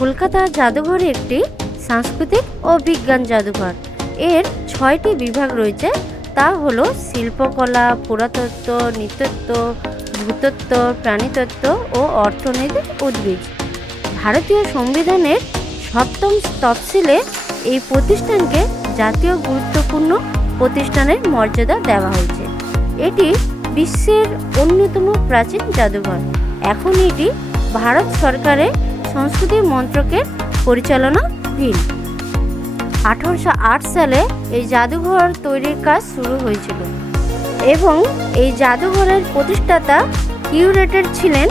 কলকাতা জাদুঘর একটি সাংস্কৃতিক ও বিজ্ঞান জাদুঘর। এর 6টি বিভাগ রয়েছে, তা হলো শিল্পকলা, পুরাতত্ত্ব, নৃতত্ত্ব, ভূতত্ত্ব, প্রাণীতত্ত্ব ও অর্থনৈতিক উদ্ভিদ। ভারতীয় সংবিধানের 7ম তফসিলে এই প্রতিষ্ঠানকে জাতীয় গুরুত্বপূর্ণ প্রতিষ্ঠানের মর্যাদা দেওয়া হয়েছে। এটি বিশ্বের অন্যতম প্রাচীন জাদুঘর। এখন এটি ভারত সরকারের সংস্কৃতি মন্ত্রকের পরিচালনাধীন। 1808 সালে এই জাদুঘর তৈরির কাজ শুরু হয়েছিল এবং এই জাদুঘরের প্রতিষ্ঠাতা কিউরেটর ছিলেন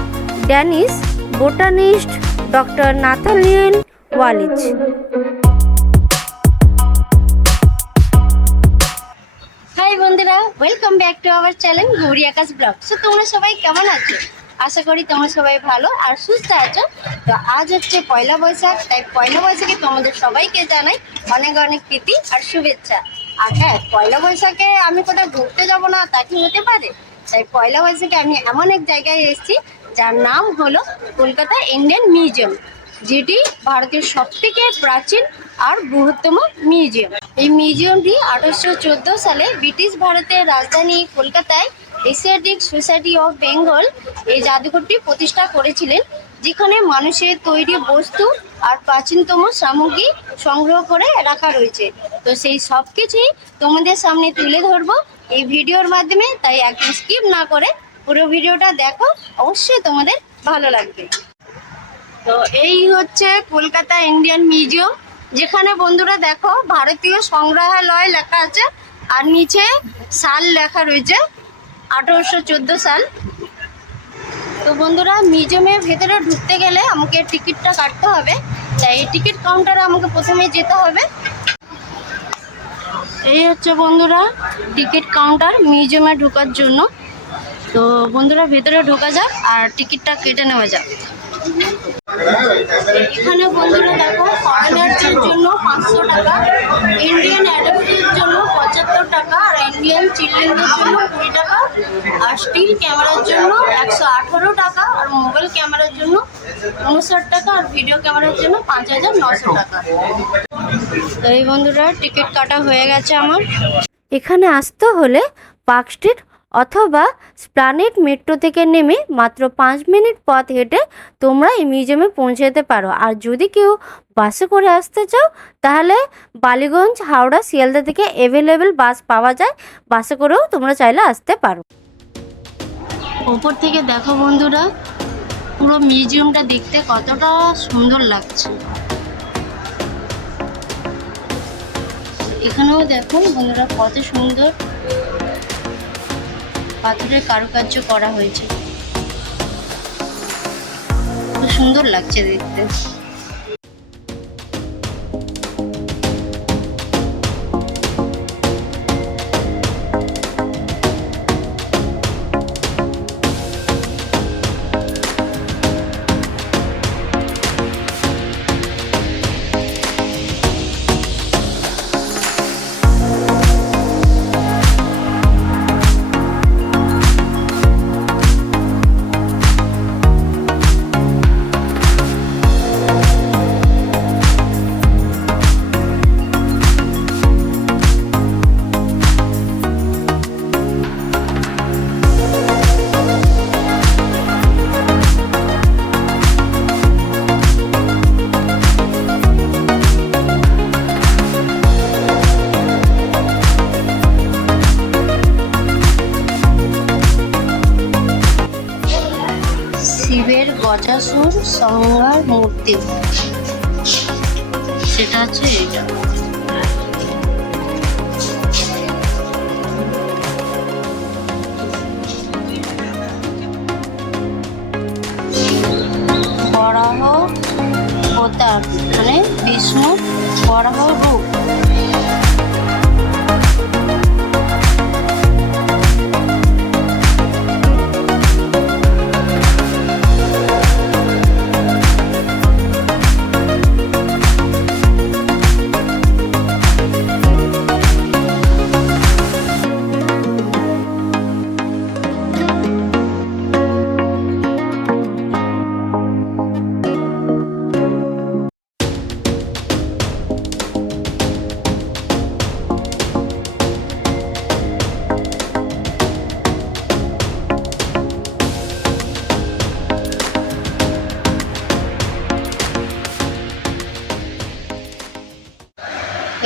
Danish botanist doctor Nathaniel Wallich. Hi বন্ধুরা, welcome back to our channel Gauri Akash blog. So তোমরা সবাই কেমন আছো? আশা করি তোমরা সবাই ভালো আর সুস্থ আছো। তো আজ হচ্ছে পয়লা বৈশাখ, তাই পয়লা বৈশাখে তোমাদের সবাইকে জানাই অনেক অনেক প্রীতি আর শুভেচ্ছা। আর হ্যাঁ, পয়লা বৈশাখে আমি কোথাও ঘুরতে যাব না তা কি হতে পারে? তাই পয়লা বৈশাখে আমি এমন এক জায়গায় এসেছি যার নাম হলো কলকাতা ইন্ডিয়ান মিউজিয়াম, যেটি ভারতের সবথেকে প্রাচীন আর বৃহত্তম মিউজিয়াম। এই মিউজিয়ামটি 1814 সালে ব্রিটিশ ভারতের রাজধানী কলকাতায় এশিয়াটিক সোসাইটি অফ বেঙ্গল এই জাদুঘরটি প্রতিষ্ঠা করেছিলেন, যেখানে মানুষের তৈরি বস্তু আর প্রাচীনতম সামগ্রী সংগ্রহ করে রাখা রয়েছে। তো সেই সব কিছুই তোমাদের সামনে তুলে ধরবো এই ভিডিওর মাধ্যমে, তাই একদম স্কিপ না করে পুরো ভিডিওটা দেখো, অবশ্যই তোমাদের ভালো লাগবে। তো এই হচ্ছে কলকাতা ইন্ডিয়ান মিউজিয়াম, যেখানে বন্ধুরা দেখো ভারতীয় সংগ্রহালয় লেখা আছে আর নিচে সাল লেখা রয়েছে 1814 সাল। তো বন্ধুরা, মিউজিয়ামের ভেতরে ঢুকতে গেলে আমাকে টিকিটটা কাটতে হবে, তাই এই টিকিট কাউন্টারে আমাকে প্রথমে যেতে হবে। এই হচ্ছে বন্ধুরা টিকিট কাউন্টার মিউজিয়ামে ঢোকার জন্য। তো বন্ধুরা, ভেতরে ঢোকা যাক আর টিকিটটা কেটে নেওয়া যাক। এখানে বন্ধুরা দেখো, ফরেনার্সের জন্য 500 টাকা, ইন্ডিয়ান অ্যাডাল্টদের জন্য 75 টাকা, আর ইন্ডিয়ান চিলড্রেনদের জন্য 20 টাকা, আর স্টিল ক্যামেরার জন্য 118 টাকা, আর মোবাইল ক্যামেরার জন্য 59 টাকা, আর ভিডিও ক্যামেরার জন্য 5900 টাকা। তো এই বন্ধুরা, টিকিট কাটা হয়ে গেছে আমার। এখানে আসতে হলে পার্ক স্ট্রিট অথবা স্প্লানেড মেট্রো থেকে নেমে মাত্র 5 মিনিট পথ হেঁটে তোমরা এই মিউজিয়ামে পৌঁছে যেতে পারো। আর যদি কেউ বাসে করে আসতে চাও তাহলে বালিগঞ্জ, হাওড়া, শিয়ালদা থেকে অ্যাভেলেবেল বাস পাওয়া যায়, বাসে করেও তোমরা চাইলে আসতে পারো। ওপর থেকে দেখো বন্ধুরা, পুরো মিউজিয়ামটা দেখতে কতটা সুন্দর লাগছে। এখানেও দেখো বন্ধুরা কত সুন্দর পাথরের কারুকার্য করা হয়েছে, খুব সুন্দর লাগছে দেখতে। শিবের গজাসুর সংহার মূর্তি, সেটা আছে এটা। বরাহ অবতার মানে বিষ্ণু বরাহ রূপ।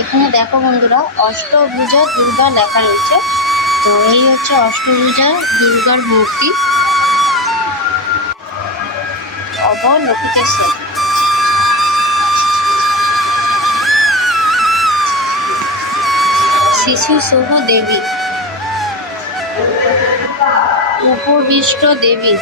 এখানে দেখো বন্ধুরা, অষ্টভুজা দুর্গা লেখা রয়েছে। তো এই হচ্ছে অষ্টভুজা দুর্গার মূর্তি, অবলোকিতেশ্বর। শিশু সহ দেবী, উপবিষ্ট দেবী।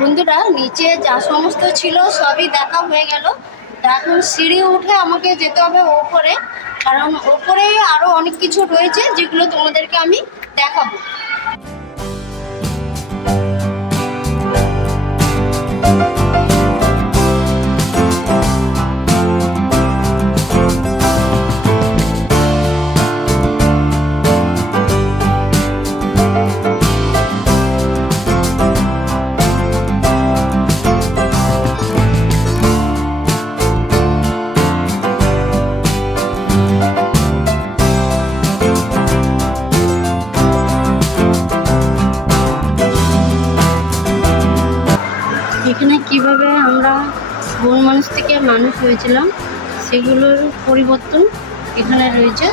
বন্ধুরা, নিচে যা সমস্ত ছিল সবই দেখা হয়ে গেল। এখন সিঁড়ি উঠে আমাকে যেতে হবে ওপরে, কারণ ওপরে আরো অনেক কিছু রয়েছে যেগুলো তোমাদেরকে আমি দেখাবো। এখানে কিভাবে আমরা বন মানুষ থেকে মানুষ হয়েছিলাম সেগুলোর পরিবর্তন এখানে রয়েছে।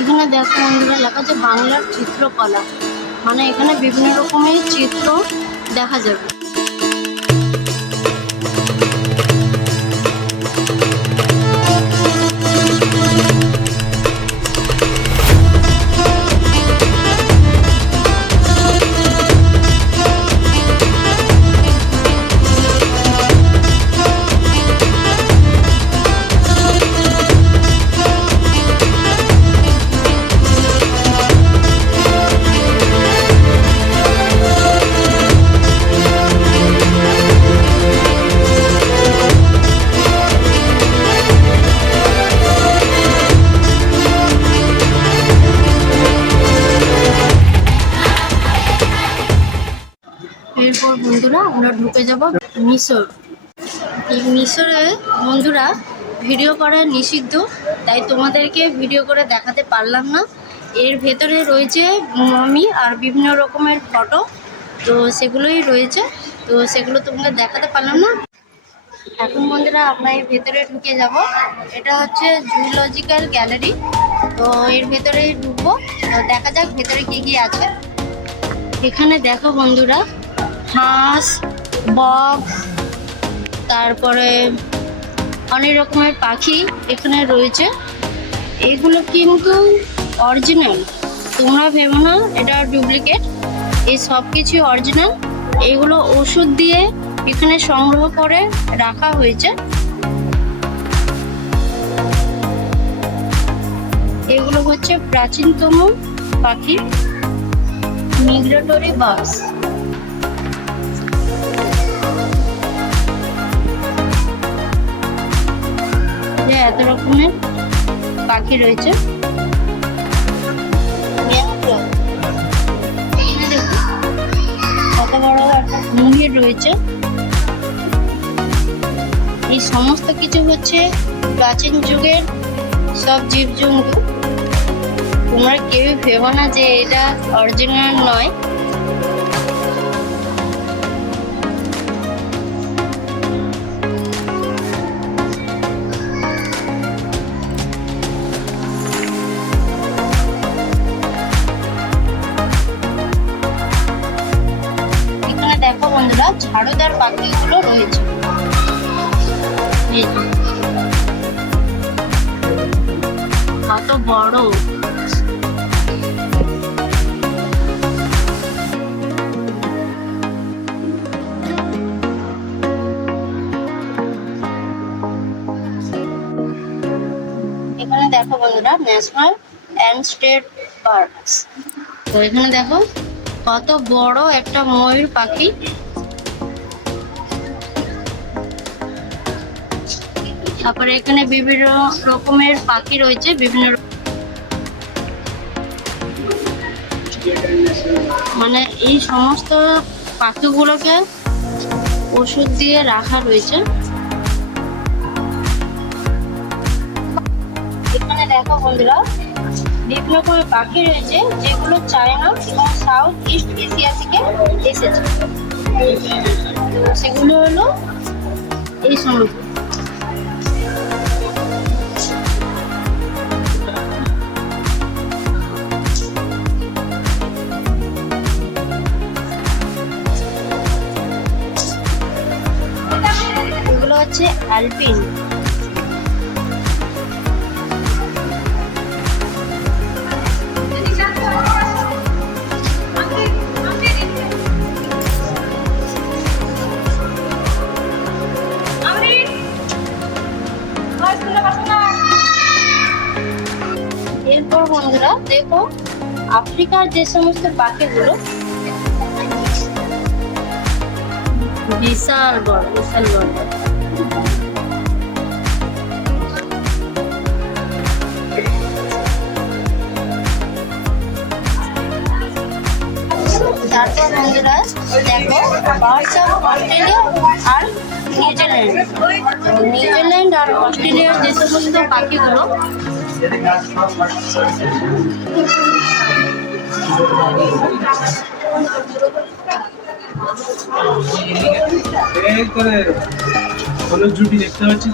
এখানে দেখো বন্ধুরা লেখা আছে বাংলার চিত্রকলা, মানে এখানে বিভিন্ন রকমের চিত্র দেখা যাবে। এরপর বন্ধুরা আমরা ঢুকে যাব মিশর। এই মিশরে বন্ধুরা ভিডিও করা নিষিদ্ধ, তাই তোমাদেরকে ভিডিও করে দেখাতে পারলাম না। এর ভেতরে রয়েছে মমি আর বিভিন্ন রকমের ফটো, তো সেগুলোই রয়েছে, তো সেগুলো তোমাদের দেখাতে পারলাম না। এখন বন্ধুরা আমরা এর ভেতরে ঢুকে যাব। এটা হচ্ছে জুলজিক্যাল গ্যালারি, তো এর ভেতরে ঢুকবো, তো দেখা যাক ভেতরে কি কি আছে। এখানে দেখো বন্ধুরা হাঁস, বক, তারপরে অনেক রকমের পাখি এখানে রয়েছে। এগুলো কিন্তু অরিজিনাল, তোমরা ভেবো না এটা ডুপ্লিকেট, এই সব কিছু অরিজিনাল। এগুলো ওষুধ দিয়ে এখানে সংগ্রহ করে রাখা হয়েছে। এগুলো হচ্ছে প্রাচীনতম পাখি, মিগ্রেটরি বার্ডস। এত রকমের পাখি রয়েছে। কত বড় একটা কুমির রয়েছে। এই সমস্ত কিছু হচ্ছে প্রাচীন যুগের সব জীবজন্তু। তোমরা কেউ ভেবো না যে এটা অরিজিনাল নয়। দেখো বন্ধুরা ঝাড়ুদার পাখিগুলো রয়েছে। কত বড়! এখানে দেখো বন্ধুরা ন্যাশনাল অ্যান্ড স্টেট পার্কস, তো এখানে দেখো কত বড় একটা ময়ূর পাখি। তারপরে এখানে বিভিন্ন রকমের পাখি রয়েছে, বিভিন্ন মানে এই সমস্ত পাখিগুলোকে ওষুধ দিয়ে রাখা রয়েছে। এখানে দেখো বন্ধুরা বিভিন্ন রকমের পাখি রয়েছে, যেগুলো চায়না এবং সাউথ ইস্ট এশিয়া থেকে এসেছে। সেগুলো হলো এই সমস্ত। এগুলো হচ্ছে অ্যালপিন। এরপর বন্ধুরা দেখো আফ্রিকার যে সমস্ত পাখিগুলো বিশাল বড় বিশাল বড়। তারপর বন্ধুরা দেখো বার্ডস অফ অস্ট্রেলিয়া আর নিউজিল্যান্ড আর অস্ট্রেলিয়ার যে সমস্ত পাখিগুলো জুটি দেখতে পাচ্ছি।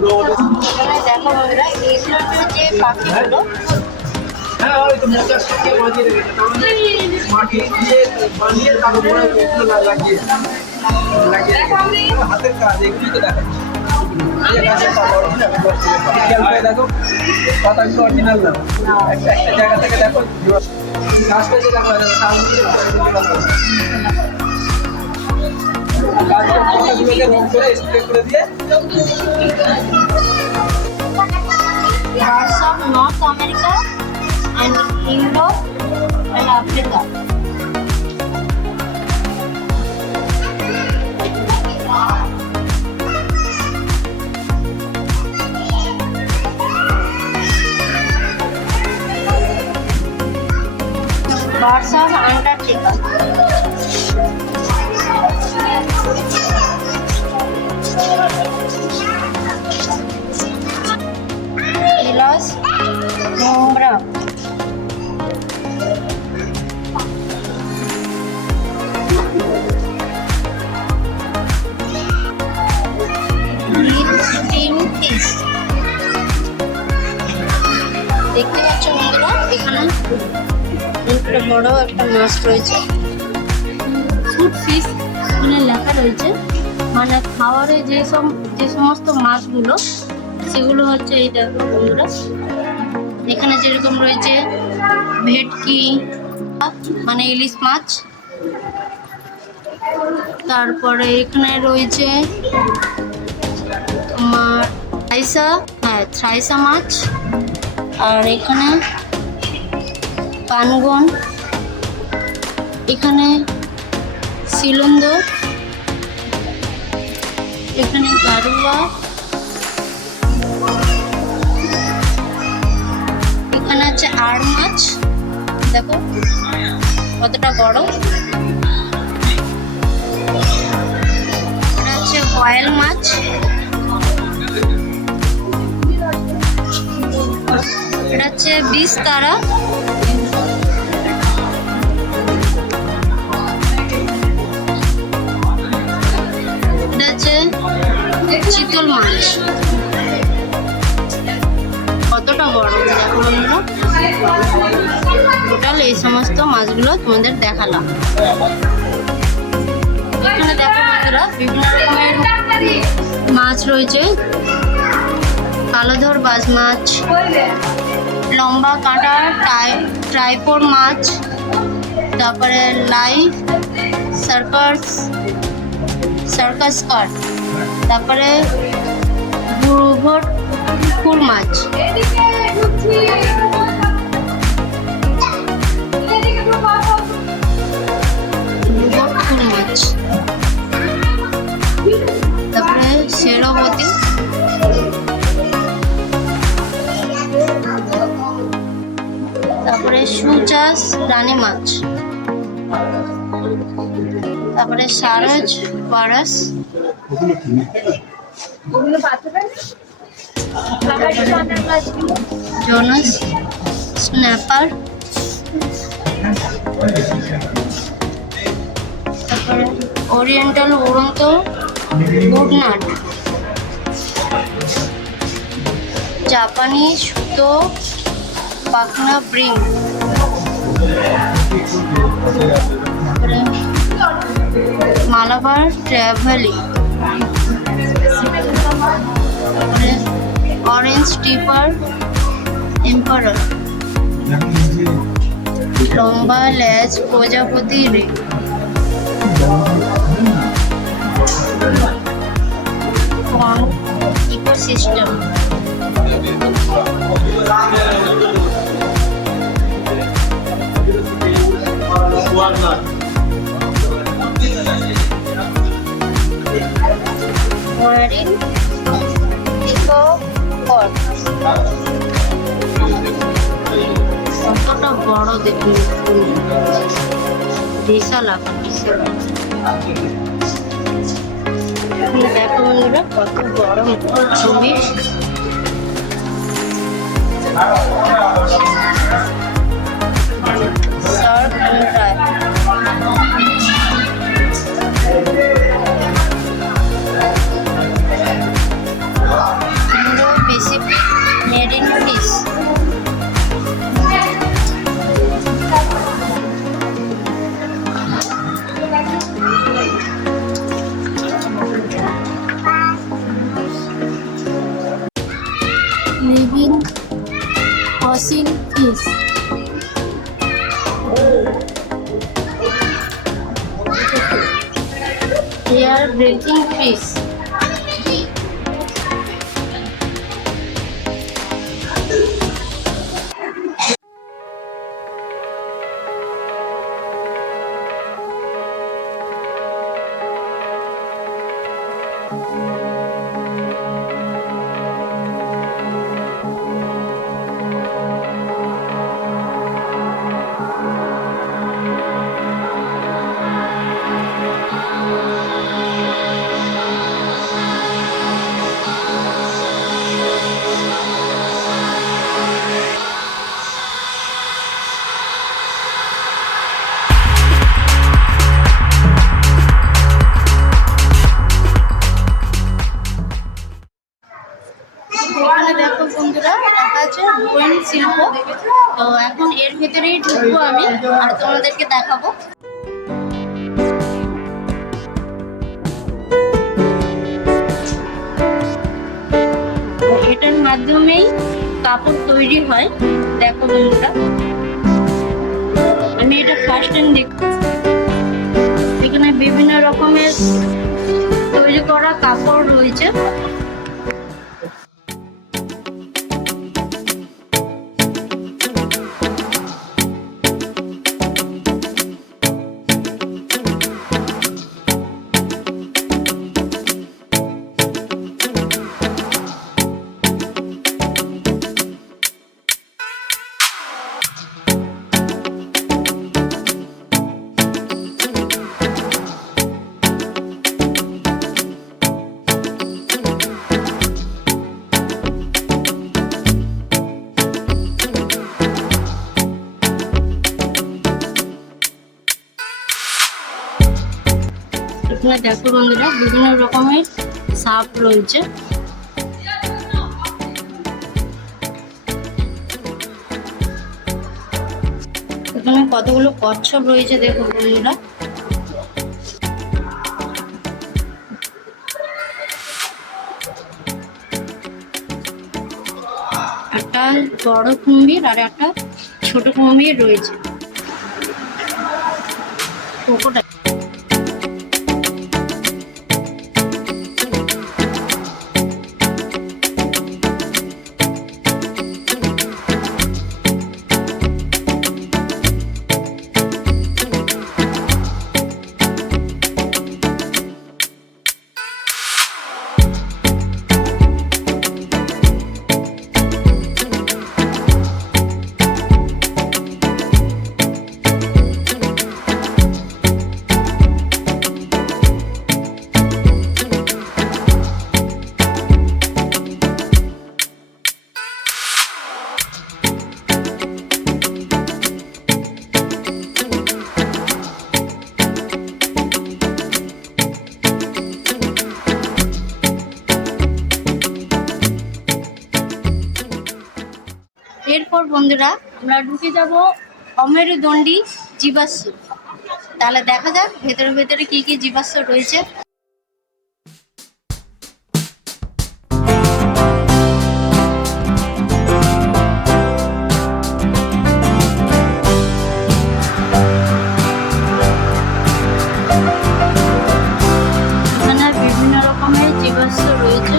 এখানে দেখো বন্ধুরা এই ধরনের যে পাখিগুলো হ্যাঁ ওই তো মোচার সঙ্গে বাঁধিয়ে রেখেছে মাটি দিয়ে বানিয়ে তারপর ওগুলো লাগিয়ে হাতের কাজ এগুলি তো দেখাচ্ছি দেখো পাতাগুলো অরিজিনাল না একটা জায়গা থেকে দেখো গাছটা যে দেখো পাতাগুলোকে রং করে স্প্রে করে দিয়ে Birds of North America and Europe and Africa. Birds of Antarctica. Elos Mumbra. Green fish. দেখতে পাচ্ছ বন্ধুরা এখানে একটা বড় একটা মাছ রয়েছে ফুড ফিশ মানে লেখা রয়েছে মানে খাবারে যে সমস্ত মাছগুলো সেগুলো হচ্ছে এই দেখো বন্ধুরা এখানে যেরকম রয়েছে ভেটকি মানে ইলিশ মাছ, তারপরে এখানে রয়েছে তোমার থ্রাইসা মাছ, আর এখানে পানগন, এখানে সিলন্দ, এখানে গারুয়া, এখানে আছে আর মাছ দেখো কতটা বড়, এটা হচ্ছে কয়েল মাছ, এটা হচ্ছে বিষ তারা, এটা হচ্ছে চিতল মাছ। কতটা বড় দেখো বন্ধুরা, টোটাল এই সমস্ত মাছগুলো তোমাদের দেখালাম। এখানে দেখো বন্ধুরা বিভিন্ন রকমের মাছ রয়েছে, কালোধর বাজ মাছ, লম্বা কাঁটা ট্রাইপোড মাছ, তারপরে লাইভ সার্কাস কাট, তারপরে বুড়োভট ফুল মাছ, ফুল মাছ, তারপরে শেরবতী, তারপরে সুচাস রানী মাছ, তারপরে সারজ পারাস, জোনাস স্ন্যাপার, তারপরে ওরিয়েন্টাল উড়ন্ত গুডনাট, জাপানি সুতো পাখনা bream, Malabar trevally, orange tipper emperor, লম্বা লেজ প্রজাপতি রে, ইকোসিস্টেম, মারিন ইকোকড, কতটা বড় দেখুন, বিশাল আকার, বিশাল। দেখো বন্ধুরা কত বড় ছবি, shark and ray, recipe made in fish. Living fossil fish. Air breathing fish. এখানে দেখো বন্ধুরা, লেখা আছে বোয়েন শিল্প। তো এখন এর ভেতরেই ঢুকবো আমি আর তোমাদেরকে দেখাবো। এটার মাধ্যমেই কাপড় তৈরি হয়। দেখো বন্ধুরা, আমি এটা ফার্স্ট টাইম দেখছি। এখানে বিভিন্ন রকমের তৈরি করা কাপড় রয়েছে। এখানে দেখো বন্ধুরা, বিভিন্ন রকমের সাপ রয়েছে। এখানে কতগুলো কচ্ছপ রয়েছে দেখো বন্ধুরা। একটা বড় কুমির আর একটা ছোট কুমির রয়েছে। ক্রোকোডাইল। এরপর বন্ধুরা আমরা ঢুকে যাব অমেরুদণ্ডী জীবাশ্ম। তাহলে দেখা যাক ভেতরে ভেতরে কি কি জীবাশ্ম রয়েছে। এখানে বিভিন্ন রকমের জীবাশ্ম রয়েছে।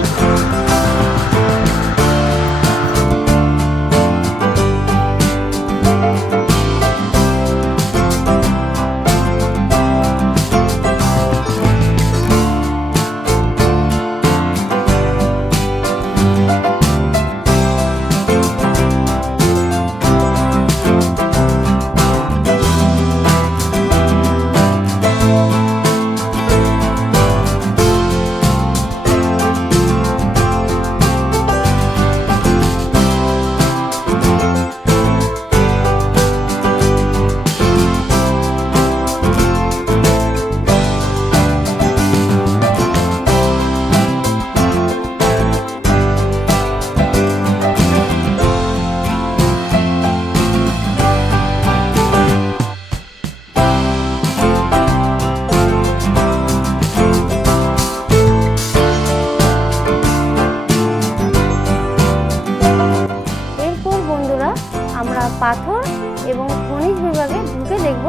পাথর এবং খনিজ বিভাগে ঢুকে দেখব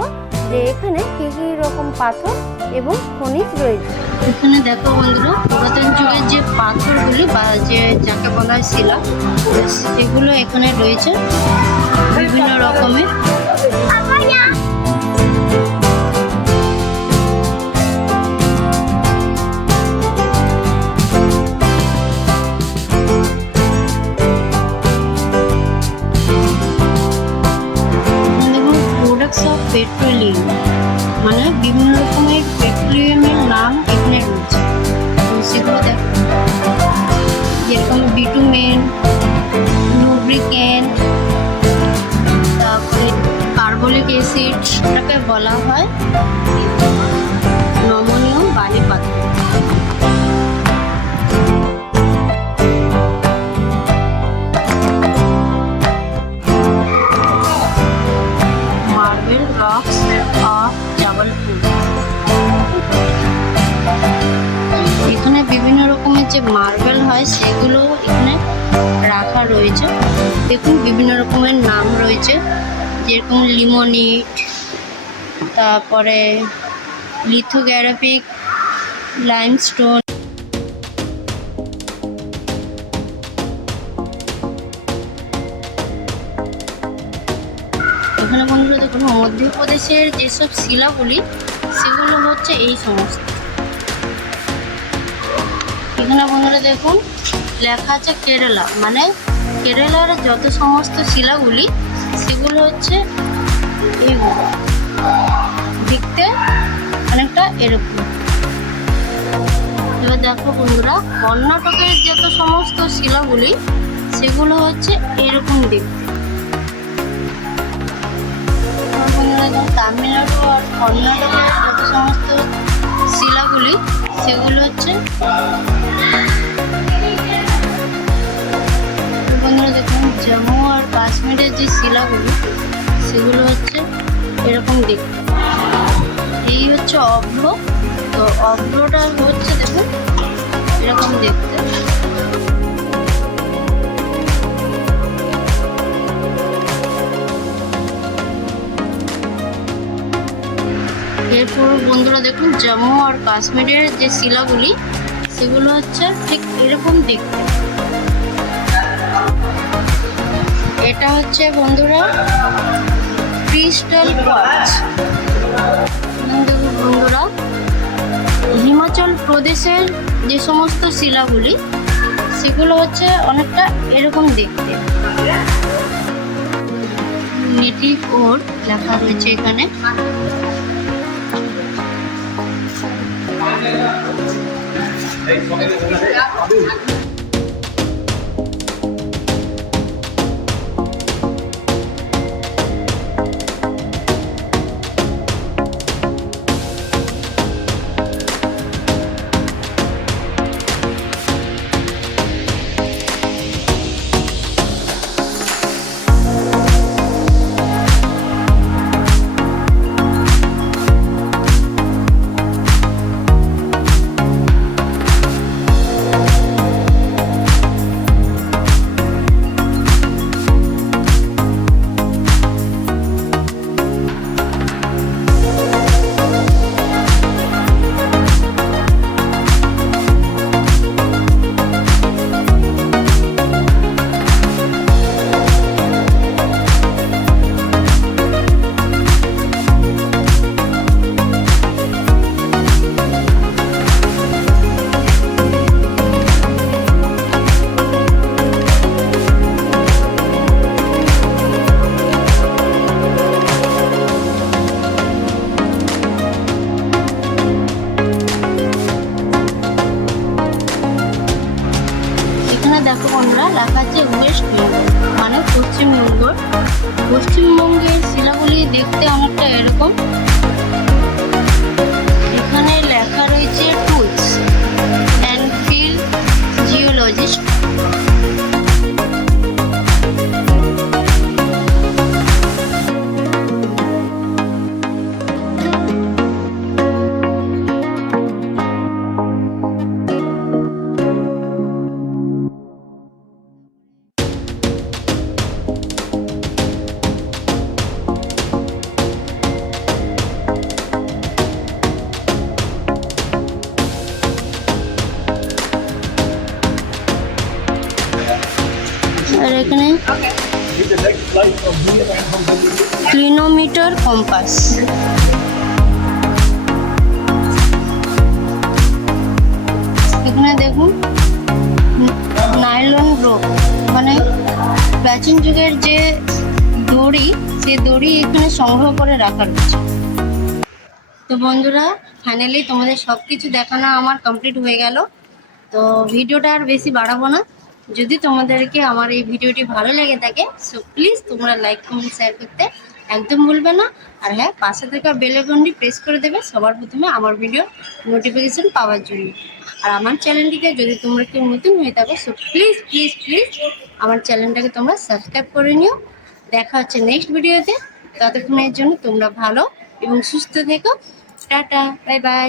যে এখানে কি কি রকম পাথর এবং খনিজ রয়েছে। এখানে দেখো বন্ধুরা, পুরাতন যুগের যে পাথরগুলি বা যে যাকে বলা হয় শিলা, এগুলো এখানে রয়েছে বিভিন্ন রকমের। পেট্রোলিয়াম মানে বিভিন্ন রকমের পেট্রোলিয়ামের নাম এখানে রয়েছে। সেগুলো দেখো, যেরকম বিটুমেন, লুব্রিকেন্ট, তারপরে কার্বলিক অ্যাসিড, এটাকে বলা হয় নমনীয় বালি পাথর। রক্স অফ জাবলপুর, এখানে বিভিন্ন রকমের যে মার্বেল হয় সেগুলো এখানে রাখা রয়েছে। দেখুন বিভিন্ন রকমের নাম রয়েছে, যেরকম লিমোনিট, তারপরে লিথোগ্রাফিক, লাইমস্টোন। এখানে বন্ধুরা দেখুন, মধ্যপ্রদেশের যেসব শিলাগুলি সেগুলো হচ্ছে এই সমস্ত। এখানে বন্ধুরা দেখুন লেখা আছে কেরালা, মানে কেরালার যত সমস্ত শিলাগুলি সেগুলো হচ্ছে এইগুলো, দেখতে অনেকটা এরকম। এবার দেখো বন্ধুরা, কর্ণাটকের যত সমস্ত শিলাগুলি সেগুলো হচ্ছে এরকম দেখতে। তামিলনাড়ু আর কর্ণাটকের যত সমস্ত শিলাগুলি সেগুলো হচ্ছে বন্ধুরা দেখুন, জম্মু আর কাশ্মীরের যে শিলাগুলি সেগুলো হচ্ছে এরকম দেখতে। এই হচ্ছে অভ্র, তো অভ্রটা হচ্ছে দেখুন এরকম দেখতে। এরপর বন্ধুরা দেখুন, জম্মু আর কাশ্মীরের যে শিলাগুলি সেগুলো হচ্ছে ঠিক এরকম দেখতে। এটা হচ্ছে বন্ধুরা ক্রিস্টাল কোয়ার্টজ। বন্ধুরা, হিমাচল প্রদেশের যে সমস্ত শিলাগুলি সেগুলো হচ্ছে অনেকটা এরকম দেখতে। নেটিভ ওর লেখা রয়েছে এখানে। দেখো বন্ধুরা, লেখা আছে ওয়েস্ট বেঙ্গল মানে পশ্চিমবঙ্গ। পশ্চিমবঙ্গের শিলাগুলি দেখতে অনেকটা এরকম। এখানে লেখা রয়েছে টুলস অ্যান্ড ফিল্ড জিওলজিস্ট। আর এখানে ক্লিনোমিটার, কম্পাস। এখানে দেখুন নাইলন রোপ, মানে প্রাচীন যুগের যে দড়ি, সে দড়ি এখানে সংগ্রহ করে রাখা রয়েছে। তো বন্ধুরা, ফাইনালি তোমাদের সব কিছু দেখানো আমার কমপ্লিট হয়ে গেল। তো ভিডিওটা আর বেশি বাড়াবো না। যদি তোমাদেরকে আমার এই ভিডিওটি ভালো লেগে থাকে, সো প্লিজ তোমরা লাইক, কমেন্ট, শেয়ার করতে একদম ভুলবে না। আর হ্যাঁ, পাশে থাকা বেল আইকনটি প্রেস করে দেবে সবার প্রথমে আমার ভিডিও নোটিফিকেশন পাওয়ার জন্য। আর আমার চ্যানেলটিকে যদি তোমরা কেউ নতুন হয়ে থাকো, সো প্লিজ প্লিজ প্লিজ আমার চ্যানেলটাকে তোমরা সাবস্ক্রাইব করে নিও। দেখা হচ্ছে নেক্সট ভিডিওতে। ততক্ষণের জন্য তোমরা ভালো এবং সুস্থ থেকো। Tata, bye bye.